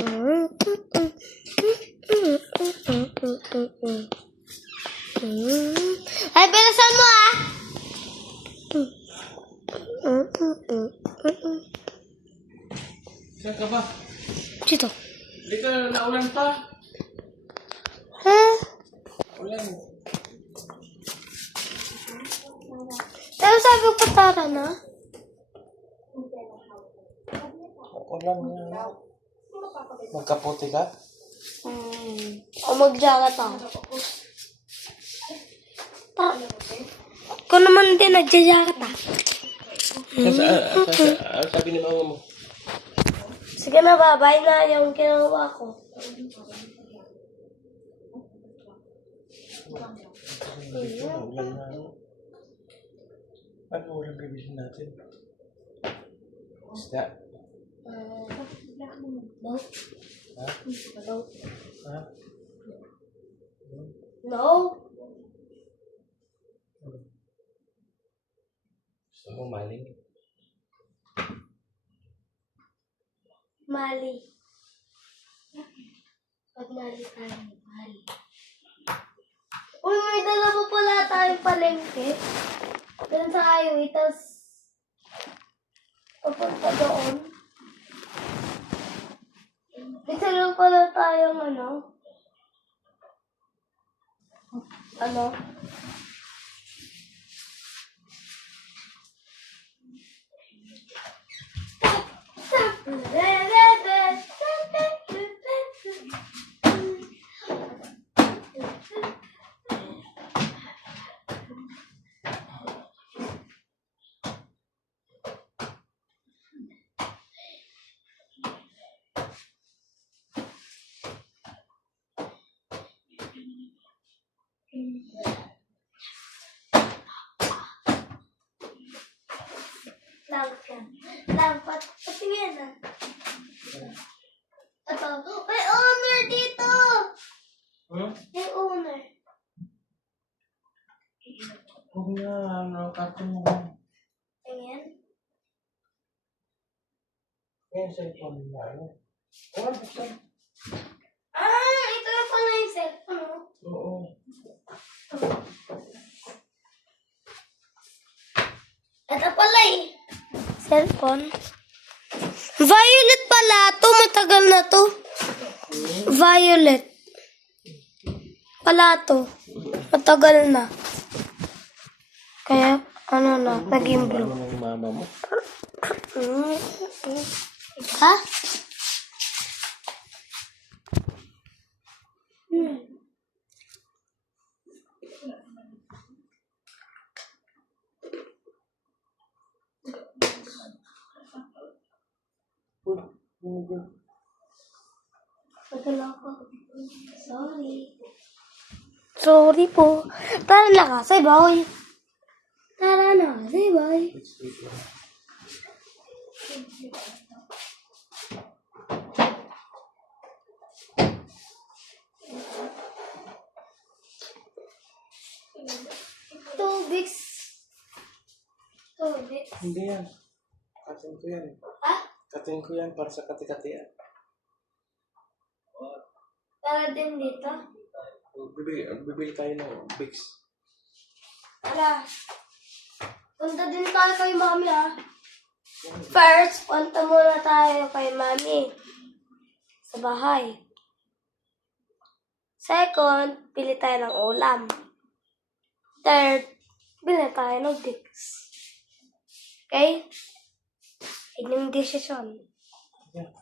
Ay, bilisan mo ah! Saan ka ba? Dito. Hindi ka naulan pa. Ha? Ulan. Pero sabi ko tara na. Ulan na. Magkaputi ka? O mag-jacket ako. Kung naman din nagja-jacket ah. Sabi ni mama mo. Sige na, babay na yung ginawa ko. Ulan na. Ano ulan bibisin natin? Isda? No. Ha? No. Ha? No. Gusto mo maling? Mali. Pag mali tayo, mali. Uy, may dala pa pala tayong palengke. Doon sa highway, tas papunta doon. May dala pala tayong ano? Lampat. Patingin na. Ito. May owner dito! May owner. Huwag na. Karton mo. Tingin. Yan, cellphone na. Wala, buksan. Ito na pala yung cellphone, no? Oo. Ito pala eh. Cellphone. Violet pala to. Matagal na to. Violet. Pala to. Matagal na. Kaya, naging blue. Ano ng mama mo? Ha? Matagal ako. Sorry. Sorry po. Tara na kasi, boy. Tara na kasi, boy. Tubig. Hindi yan. Katin ko yan. Ha? Katin ko yan para sa kati-kati yan. Tara din dito. Bibili tayo ng Vicks. Tara. Punta din tayo kay mami, ha? First, punta muna tayo kay mami. Sa bahay. Second, pili tayo ng ulam. Third, bili tayo ng Vicks. Okay? Yun yung desisyon. Yeah.